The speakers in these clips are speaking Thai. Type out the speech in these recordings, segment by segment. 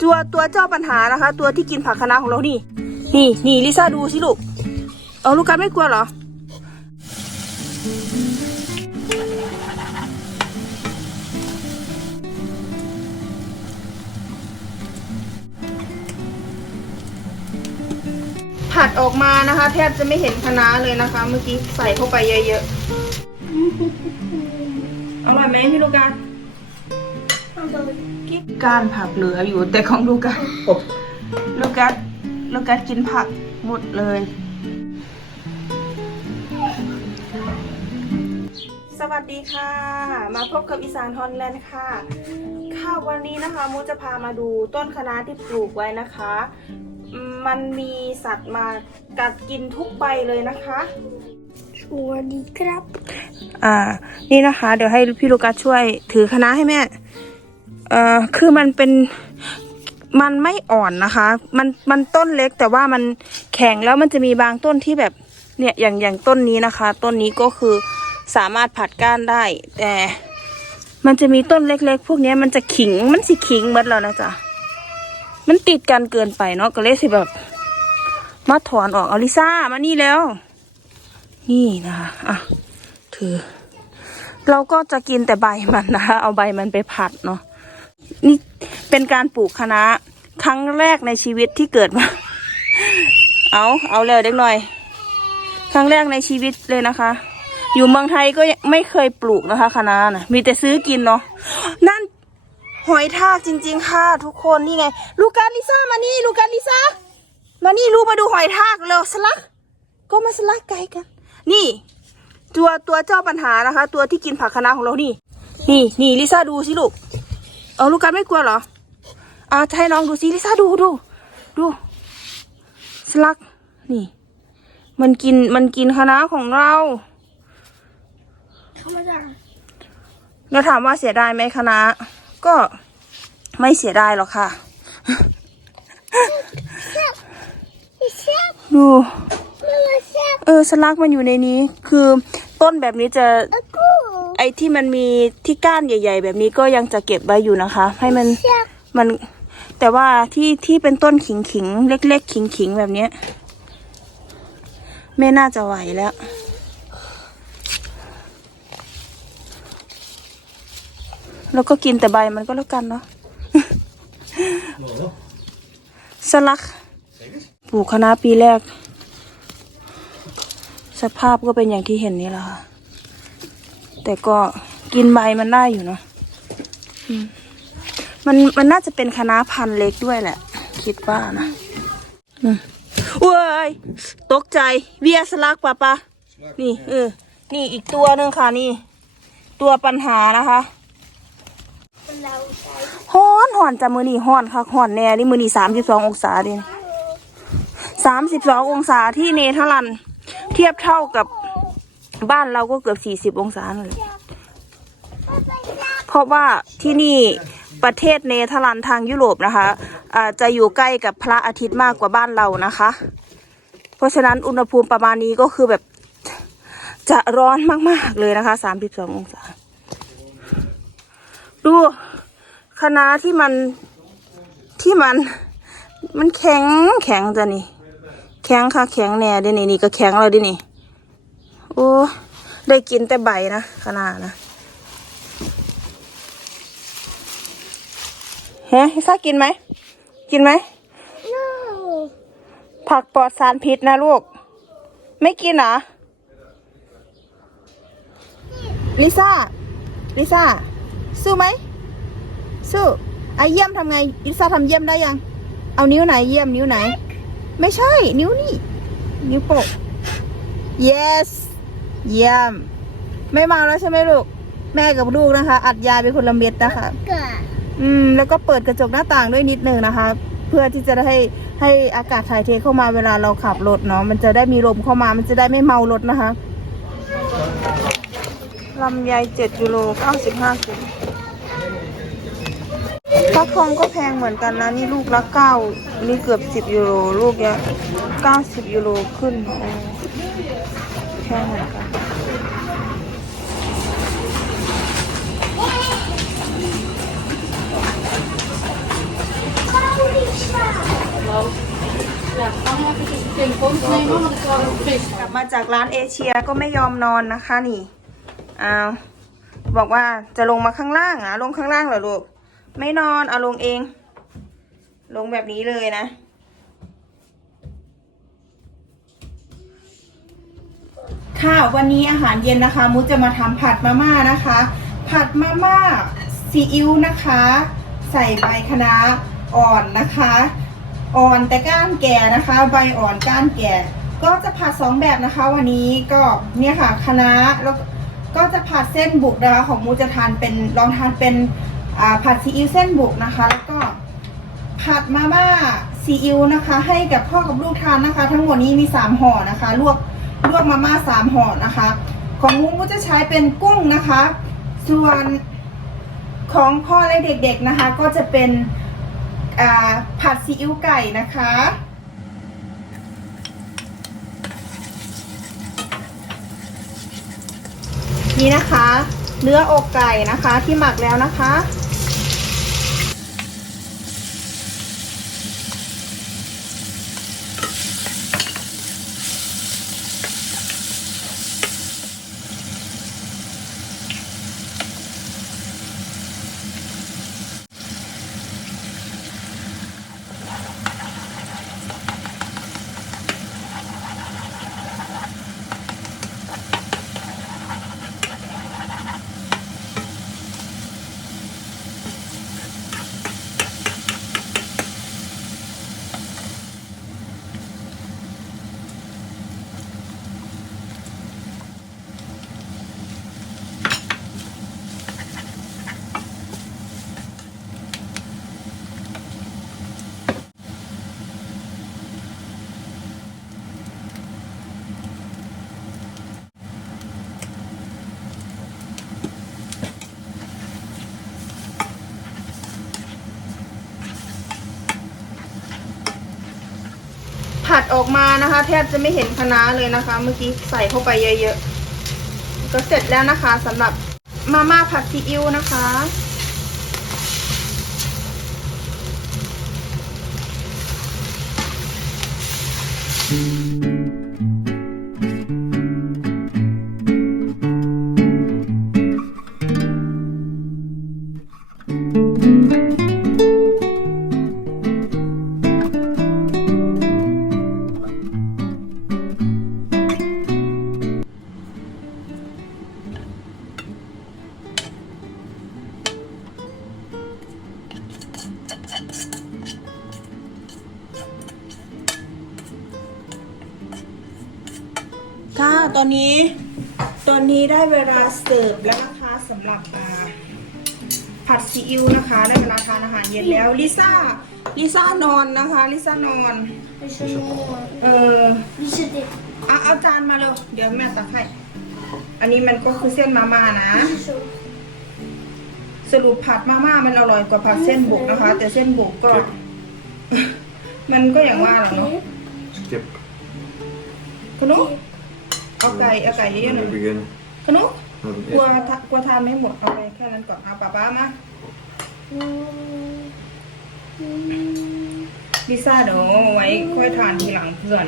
ตัวตัวเจ้าปัญหานะคะ ตัวที่กินผักคะน้าของเรานี่ นี่นี่ลิซ่าดูสิลูกเอาลูกกันไม่กลัวเหรอผัดออกมานะคะ แทบจะไม่เห็นคะน้าเลยนะคะ เมื่อกี้ใส่เข้าไปเยอะๆอร่อยไหมพี่ลูกกัน ก้านผักเหลืออยู่แต่ของลูกกันลูกกัสลูกกัสกินผักหมดเลย สวัสดีค่ะ มาพบกับอีสานฮอนแลนด์ค่ะค่ะวันนี้นะคะมูจะพามาดูต้นคะน้าที่ปลูกไว้นะคะอืมมันมีสัตว์มากัดกินทุกใบเลยนะคะสวัสดีครับ อ่า นี่นะคะ เดี๋ยวให้พี่ลูกัสช่วยถือคะน้าให้แม่ เอ่อคือมันเป็นมันไม่อ่อนนะคะ มันมันต้นเล็กแต่ว่ามันแข็งแล้วมันจะมีบางต้นที่แบบเนี่ยอย่างอย่างต้นนี้นะคะ ต้นนี้ก็คือสามารถผัดก้านได้ แต่มันจะมีต้นเล็กๆ พวกนี้มันจะขิงมันสิขิงหมดแล้วนะจ๊ะมันติดกันเกินไปเนาะก็เลยสิแบบ มาถอนออกเอาลิซ่ามานี่แล้ว นี่นะคะอะถือ เราก็จะกินแต่ใบมันนะคะเอาใบมันไปผัดเนาะ นี่เป็นการปลูกคะน้าครั้งแรกในชีวิตที่เกิดมา เอาเอาเลยเด็กหน่อย ครั้งแรกในชีวิตเลยนะคะ อยู่เมืองไทยก็ไม่เคยปลูกนะคะคะน้านะมีแต่ซื้อกินเนาะนั่นหอยทากจริง ๆ ค่ะทุกคนนี่ไง ลูกาลิซ่ามานี่ ลูกาลิซ่ามานี่ลูกมาดูหอยทากเร็วสลัก ก็มาสลักไกลกัน นี่ ตัวตัวเจ้าปัญหานะคะ ตัวที่กินผักคะน้าของเรานี่ นี่นี่ลิซ่าดูสิลูก เอาลูกกันไม่กลัวเหรออ่าให้น้องดูสิลิซ่าดูดูดูสลักนี่ มันกินมันกินคะน้าของเราธรรมดาเราถามว่าเสียดายไหมคะน้าก็ไม่เสียดายหรอกค่ะแซ่บดูมันแซ่บเออสลักมันอยู่ในนี้ คือต้นแบบนี้จะอะกู ไอ้ที่มันมีที่ก้านใหญ่ ๆ แบบนี้ก็ยังจะเก็บไว้อยู่นะคะ ให้มันแซ่บมัน แต่ว่าที่ที่เป็นต้นขิงขิงๆเล็ก ๆ ขิงขิงๆแบบเนี้ยไม่น่าจะไหวแล้ว แล้วก็กินแต่ใบมันก็แล้วกันเนาะสลักปลูกคะน้าปีแรก สภาพก็เป็นอย่างที่เห็นนี่แหละค่ะ แต่ก็กินใบมันได้อยู่เนาะมันมันน่าจะเป็นคณะพันธุ์เล็กด้วยแหละ คิดว่านะอืมเว้ยตกใจเวียสลักปะปะนี่เออนี่อีกตัวหนึ่งค่ะนี่ ตัวปัญหานะคะเราใช้ฮ้อนฮ้อนจ้ะมือนี่ฮ้อนค่ะฮ้อนแน่นี่มือนี่สามสิบสององศาดิสามสิบสององศาที่เนเธอร์แลนด์เทียบเท่ากับ บ้านเราก็เกือบสี่สิบองศาเลยเพราะว่าที่นี่ประเทศเนเธอร์แลนด์ทางยุโรปนะคะจะอยู่ใกล้กับพระอาทิตย์มากกว่าบ้านเรานะคะ เพราะฉะนั้นอุณหภูมิประมาณนี้ก็คือแบบจะร้อนมาก ๆ เลยนะคะสามสิบสององศา ดูคณะที่มันที่มันมันแข็งแข็งจ้ะนี่ แข็งค่ะแข็งแน่เดี๋ยวนี้นี่ก็แข็งแล้วเดินี่ โอ้ ได้กินแต่ใบนะคณะนะเฮ้ยซ่ากินไหม กินไหมโน่ผักปลอดสารพิษนะลูก ไม่กินเหรอ ลิซ่า ลิซ่า สู้ไหม สู้ไอะเยี่ยมทำไง ลิซ่าทำเยี่ยมได้ยัง เอานิ้วไหนเยี่ยมนิ้วไหน ไม่ใช่ นิ้วนี่ นิ้วโปะ yes เยี่ยม ไม่เมาแล้วใช่ไหมลูก แม่กับลูกนะคะ อัดยาไปคนละเม็ดนะคะ เกิดอืม แล้วก็เปิดกระจกหน้าต่างด้วยนิดนึงนะคะ เพื่อที่จะได้ให้ให้อากาศถ่ายเทเข้ามาเวลาเราขับรถเนาะมันจะได้มีลมเข้ามา มันจะได้ไม่เมารถนะคะลำไยเจ็ดยูโรเก้าสิบห้าเซนฟักทองก็แพงเหมือนกันนะ นี่ลูกละเก้านี่เกือบสิบยูโร ลูกเนี้ยเก้าสิบยูโรขึ้นโอ้แพงเหมือนกัน กลับมาจากร้านเอเชียก็ไม่ยอมนอนนะคะนี่อ้าวบอกว่าจะลงมาข้างล่างอะลงข้างล่างเหรอลูกไม่นอนเอาลงเอง ลงแบบนี้เลยนะค่ะวันนี้อาหารเย็นนะคะ มุจะมาทำผัดมาม่านะคะ ผัดมาม่าซีอิ๊วนะคะ ใส่ใบคะน้าอ่อนนะคะ อ่อนแต่ก้านแก่นะคะ ใบอ่อนก้านแก่ ก็จะผัดสองแบบนะคะ วันนี้ก็เนี่ยค่ะคะน้าแล้วก็จะผัดเส้นบุกนะคะของมูจะทานเป็นลองทานเป็นผัดซีอิ๊วเส้นบุกนะคะ แล้วก็ผัดมาม่าซีอิ๊วนะคะ ให้กับพ่อกับลูกทานนะคะ ทั้งหมดนี้มีสามห่อนะคะลวกลวกมาม่าสามห่อนะคะ ของมุ้งก็จะใช้เป็นกุ้งนะคะ ส่วนของพ่อและเด็กๆนะคะ ก็จะเป็น ผัดซีอิ๊วไก่นะคะ นี่นะคะ เนื้ออกไก่นะคะที่หมักแล้วนะคะ ผัดออกมานะคะ แทบจะไม่เห็นคะน้าเลยนะคะ เมื่อกี้ใส่เข้าไปเยอะๆ ก็เสร็จแล้วนะคะสำหรับมาม่าผัดซีอิ๊วนะคะค่ะ ตอนนี้ ตอนนี้ได้เวลาเสิร์ฟแล้วนะคะสำหรับผัดซีอิ๊วนะคะได้เวลาทานอาหารเย็นแล้วลิซ่าลิซ่านอนนะคะลิซ่านอน ไม่ใเออลิซ่าเด็กเอาจานมาเลยเดี๋ยวแม่ตักให้ อันนี้มันก็คือเส้นมาม่านะ สรุปผัดมาม่ามันอร่อยกว่าผัดเส้นบุกนะคะ แต่เส้นบุกก็ มันก็อย่างว่าแหละเนาะเจ็บขนุก เอาไก่เอาไก่เยอะหน่อยขนุกกลัวทะกลัวทานไม่หมดเอาไปแค่นั้นก่อนเอาป้าป้ามาลิซ่าเดี๋ยวไว้ค่อยทานทีหลังเพื่อน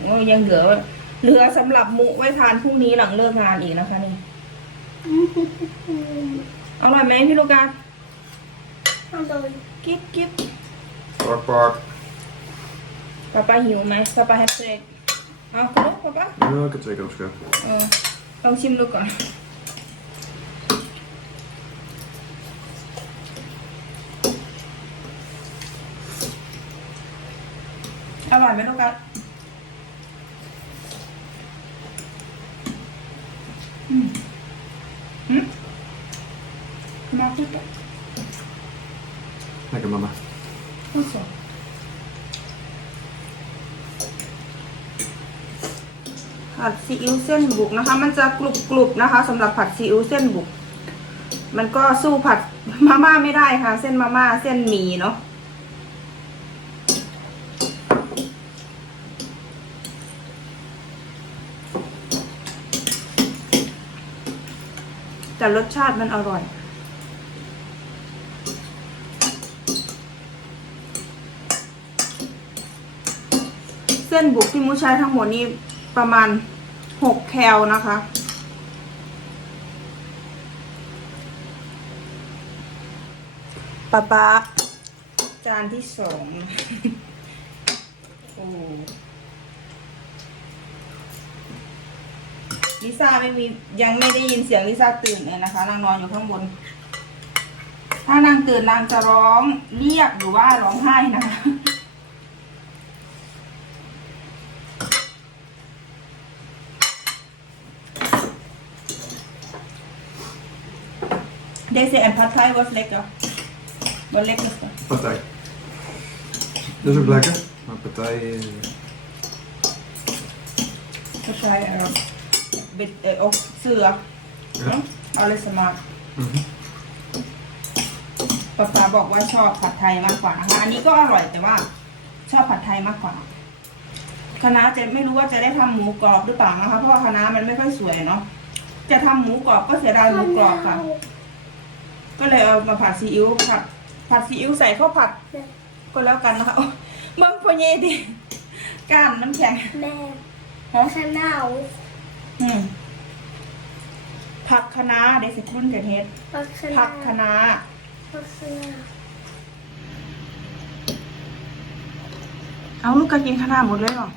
โอ้ยังเหลือเหลือสำหรับมุไว้ทานพรุ่งนี้หลังเลิกงานอีกนะคะนี่อร่อยไหมพี่ลูกาอร่อยกิ๊บกิ๊บ Bark bark. ป้าป้าหิวไหมป้าป้าแฮปปี้ เอาขนุกป้าป้า Ja, ik heb twee keer opgeschreven. เออลองชิมดูก่อนอร่อยไหมลูกกัสอืมอืมมาที่ตัว Lekker mama. ผู้สดผัด ซีอิ๊วเส้นบุกนะคะ มันจะกรุบกรุบๆนะคะสำหรับผัดซีอิ๊วเส้นบุก มันก็สู้ผัดมาม่าไม่ได้ค่ะ เส้นมาม่าเส้นหมี่เนาะแต่รสชาติมันอร่อยเส้นบุกที่มูใช้ทั้งหมดนี้ประมาณ หกแคลนะคะป๊าป๊าจานที่สองโอ้ลิซ่าไม่มียังไม่ได้ยินเสียงลิซ่าตื่นเลยนะคะนางนอนอยู่ข้างบน ถ้านางตื่นนางจะร้องเรียกหรือว่าร้องไห้นะคะ Deze en pad thai was lekker. Wat lekker. Partij. Dat is ook lekker. Maar partij... eh, Pad thai er bit eh, ook เสือ Ja. เอาเลยสมัคร Mhm. ป๊าป๊าบอกว่าชอบผัดไทยมากกว่านะคะอันนี้ก็อร่อยแต่ว่า ชอบผัดไทยมากกว่าคณะจะไม่รู้ว่าจะได้ทำหมูกรอบหรือเปล่านะคะเพราะว่าคณะมันไม่ค่อยสวยเนาะจะทำหมูกรอบก็เสียดายหมูกรอบค่ะ ก็เลยเอามาผัดซีอิ๊วผัดผัดซีอิ๊วใส่ข้าวผัดก็แล้วกันนะคะโอ้เบิ้งพอเย่ดิก้านมันแข็งแม่ฮะข้าวหนาวอืมผักคะน้าเดซิคุณเกิดเฮ็ดผักข้าวหผันากวคะน้าผักข้าวหนาวเอาลูกกากินคะน้าหมดเลยเหรอ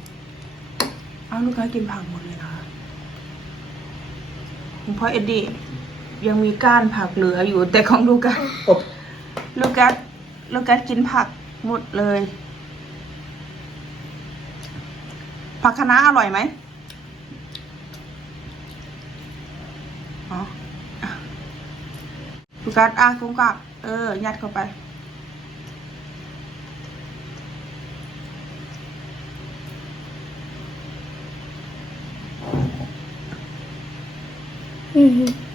เอาลูกกากินผักหมดเลยนะคะของพ่อเอ็ดดี้ ยังมีก้านผักเหลืออยู่ แต่ของลูกกาลูกกาลูกกากินผักหมดเลย ผักคะน้าอร่อยไหมอ๋อลูกกาอะกุ้งกับเออ ยัดเข้าไปอืม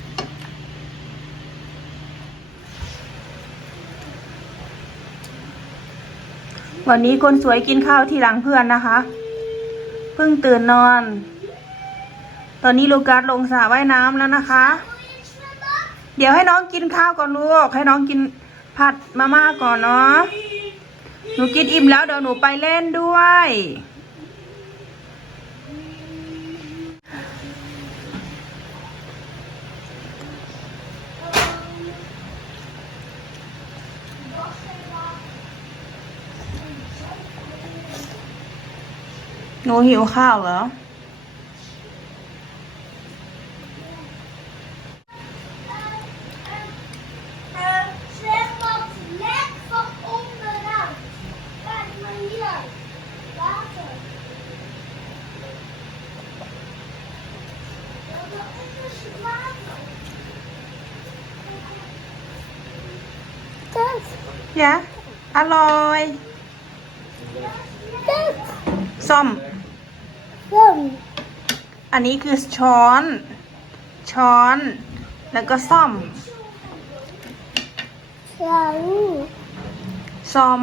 วันนี้คนสวยกินข้าวที่หลังเพื่อนนะคะ เพิ่งตื่นนอน ตอนนี้ลูกัสลงสระว่ายน้ำแล้วนะคะ เดี๋ยวให้น้องกินข้าวก่อนลูก ให้น้องกินผัดมาม่าก่อนเนาะ หนูกินอิ่มแล้วเดี๋ยวหนูไปเล่นด้วย หนูหิวข้าวเหรอ Zeg wat lek ส้ม Kom. อันนี้คือช้อน ช้อน แล้วก็ซ่อม Ja, ซ่อม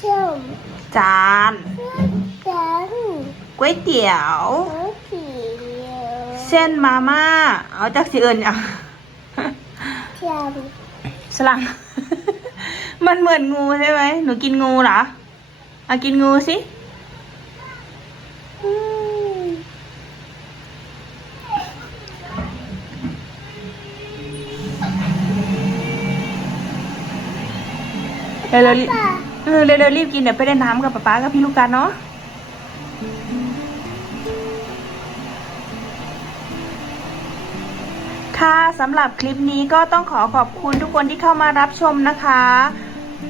zo. จาน Dan. ก๋วยเตี๋ยว Oké. เส้นมาม่า เอาจากสิเอิญอะ Ja. สลัง มันเหมือนงูใช่ไหม หนูกินงูเหรอ เอากินงูสิ Mm. เร็วๆรีบเออเร็วๆรีบกินเดี๋ยวไปเล่นน้ำกับป๊าป๊ากับพี่ลูกกันเนาะค่ะสำหรับคลิปนี้ก็ต้องขอขอบคุณทุกคนที่เข้ามารับชมนะคะ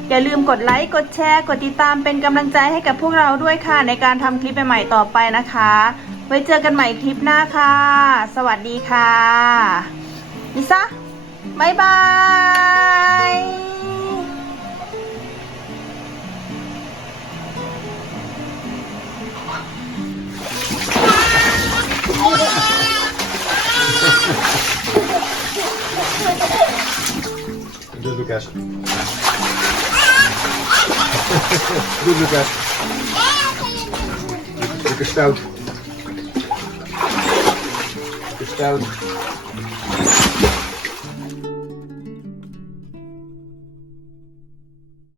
อย่าลืมกดไลค์ กดแชร์ กดติดตามเป็นกำลังใจให้กับพวกเราด้วยค่ะ ในการทำคลิปใหม่ๆต่อไปนะคะ ไว้เจอกันใหม่คลิปหน้าค่ะ สวัสดีค่ะลิซ่าบายบาย Doe Lucas. Doe het best. Lekker stout. Lekker stout.